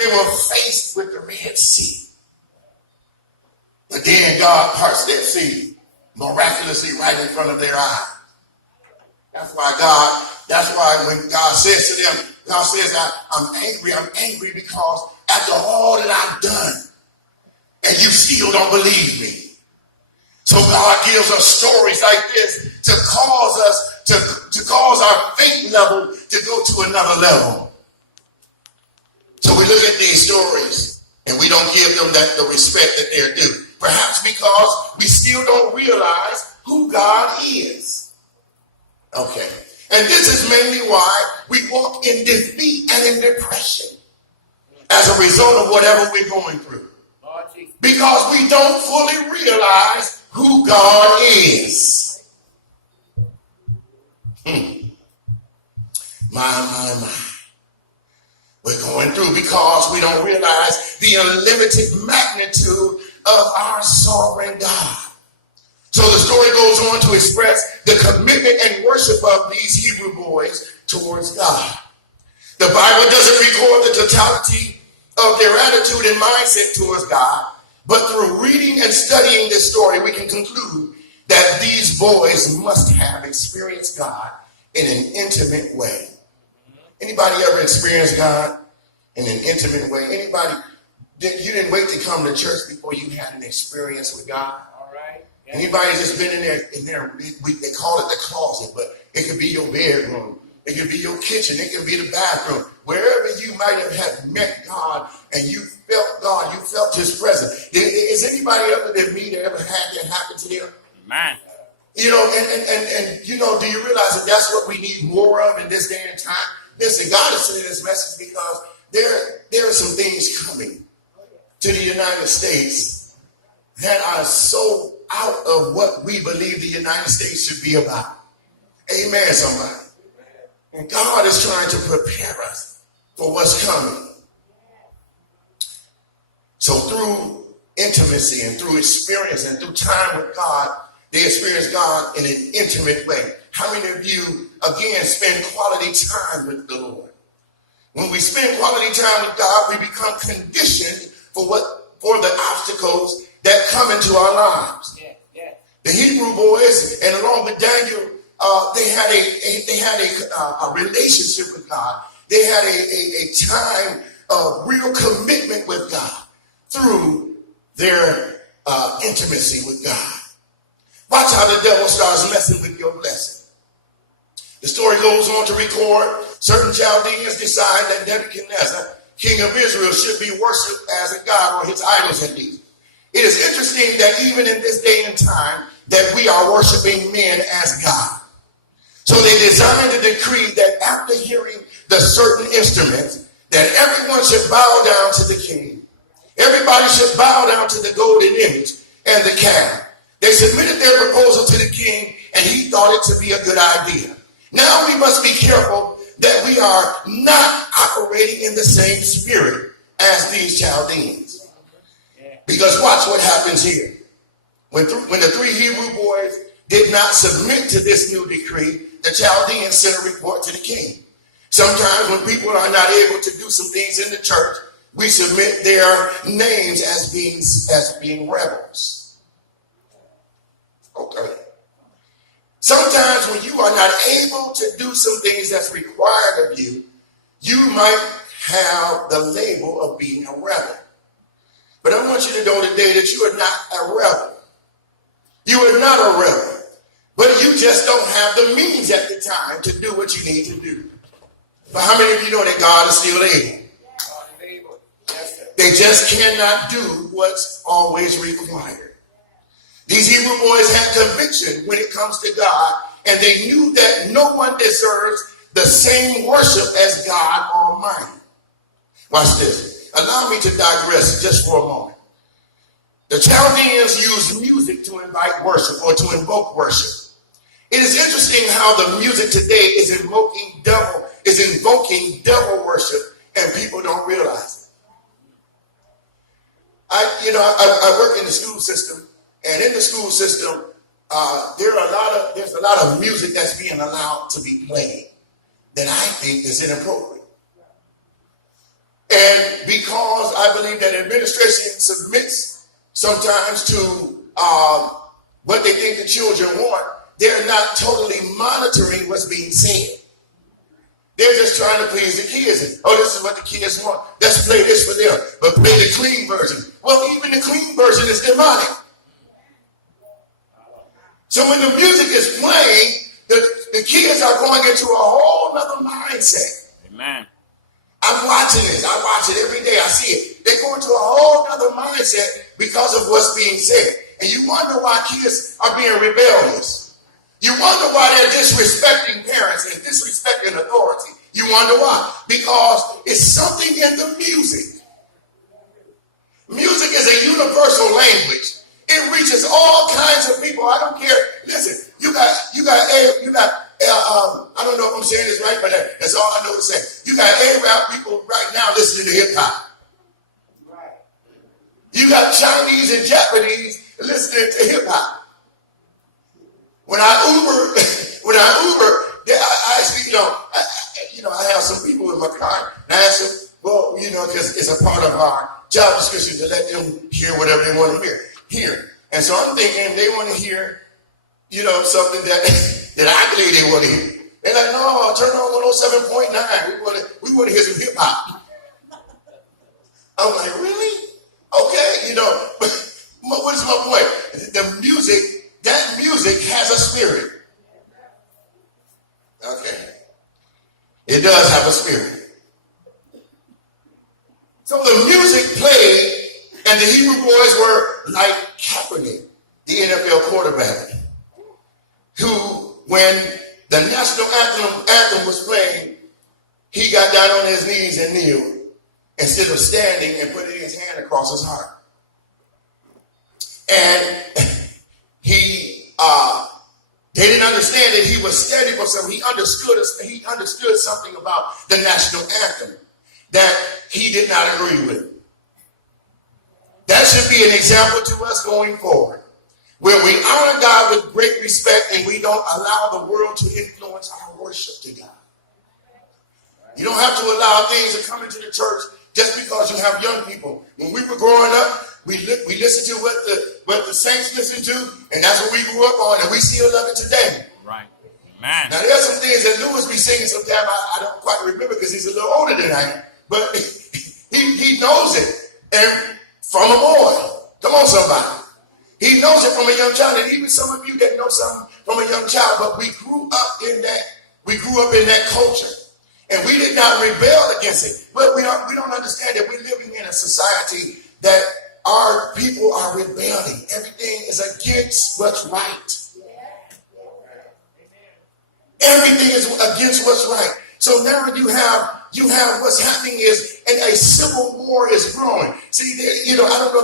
They were faced with the Red Sea. But then God parts that sea miraculously right in front of their eyes. That's why when God says to them, God says, I'm angry because after all that I've done, and you still don't believe me. So God gives us stories like this to cause us, to cause our faith level to go to another level. So we look at these stories and we don't give them the respect that they're due. Perhaps because we still don't realize who God is. Okay. And this is mainly why we walk in defeat and in depression as a result of whatever we're going through. Because we don't fully realize who God is. My. We're going through because we don't realize the unlimited magnitude of our sovereign God. So the story goes on to express the commitment and worship of these Hebrew boys towards God. The Bible doesn't record the totality of their attitude and mindset towards God, but through reading and studying this story, we can conclude that these boys must have experienced God in an intimate way. Anybody ever experienced God in an intimate way? Anybody, you didn't wait to come to church before you had an experience with God? All right. Yeah. Anybody just been in there, they call it the closet, but it could be your bedroom. It could be your kitchen. It could be the bathroom. Wherever you might have met God and you felt God, you felt his presence. Is anybody other than me that ever had that happen to them? Man. You know, and you know, do you realize that that's what we need more of in this day and time? Listen, God is sending this message because there are some things coming to the United States that are so out of what we believe the United States should be about. Amen, somebody. And God is trying to prepare us for what's coming. So through intimacy and through experience and through time with God, they experience God in an intimate way. How many of you, again, spend quality time with the Lord? When we spend quality time with God, we become conditioned for the obstacles that come into our lives. Yeah, yeah. The Hebrew boys, and along with Daniel, they had a relationship with God. They had a time of real commitment with God through their intimacy with God. Watch how the devil starts messing with your blessing. The story goes on to record certain Chaldeans decide that Nebuchadnezzar, king of Israel, should be worshipped as a god, or his idols at least. It is interesting that even in this day and time that we are worshiping men as God. So they designed a decree that after hearing the certain instruments, that everyone should bow down to the king. Everybody should bow down to the golden image and the calf. They submitted their proposal to the king, and he thought it to be a good idea. Now we must be careful that we are not operating in the same spirit as these Chaldeans. Because watch what happens here. When the three Hebrew boys did not submit to this new decree, the Chaldeans sent a report to the king. Sometimes when people are not able to do some things in the church, we submit their names as being rebels. Okay. Sometimes when you are not able to do some things that's required of you, you might have the label of being a rebel. But I want you to know today that you are not a rebel. You are not a rebel. But you just don't have the means at the time to do what you need to do. But how many of you know that God is still able? They just cannot do what's always required. These Hebrew boys had conviction when it comes to God, and they knew that no one deserves the same worship as God Almighty. Watch this. Allow me to digress just for a moment. The Chaldeans used music to invite worship or to invoke worship. It is interesting how the music today is invoking devil worship, and people don't realize it. I work in the school system, and in the school system, there's a lot of music that's being allowed to be played that I think is inappropriate. And because I believe that administration submits sometimes to what they think the children want, they're not totally monitoring what's being said. They're just trying to please the kids. Oh, this is what the kids want. Let's play this for them. But play the clean version. Well, even the clean version is demonic. So when the music is playing, the kids are going into a whole nother mindset. Amen. I'm watching this. I watch it every day. I see it. They go into a whole other mindset because of what's being said. And you wonder why kids are being rebellious. You wonder why they're disrespecting parents and disrespecting authority. You wonder why? Because it's something in the music. Music is a universal language. It reaches all kinds of people. I don't care. Listen, you got I don't know if I'm saying this right, but that's all I know to say. You got Arab people right now listening to hip hop. Right. You got Chinese and Japanese listening to hip hop. When I Uber, I actually, I have some people in my car, and I ask them, well, because it's a part of our job description to let them hear whatever they want to hear. And so I'm thinking they want to hear, something that I believe they want to hear. They're like, no, turn on 107.9. We want to hear some hip hop. I'm like, really? Okay, but what is my point? That music has a spirit. Okay. It does have a spirit. So the music played, and the Hebrew boys were like Kaepernick, the NFL quarterback, who, when the national anthem was playing, he got down on his knees and kneeled instead of standing and putting his hand across his heart. And they didn't understand that he was standing for something. He understood something about the national anthem that he did not agree with. That should be an example to us going forward, where we honor God with great respect and we don't allow the world to influence our worship to God. You don't have to allow things to come into the church just because you have young people. When we were growing up, we listened to what the saints listened to, and that's what we grew up on, and we still love it today. Right. Man. Now, there's some things that Lewis be singing sometimes I don't quite remember because he's a little older than I am, but he knows it, and from a boy. Come on, somebody. He knows it from a young child, and even some of you that know something from a young child, but we grew up in that culture, and we did not rebel against it. But we don't understand that we're living in a society that our people are rebelling. Everything is against what's right. Everything is against what's right. So now you have what's happening is, and a civil war is growing. See, I don't know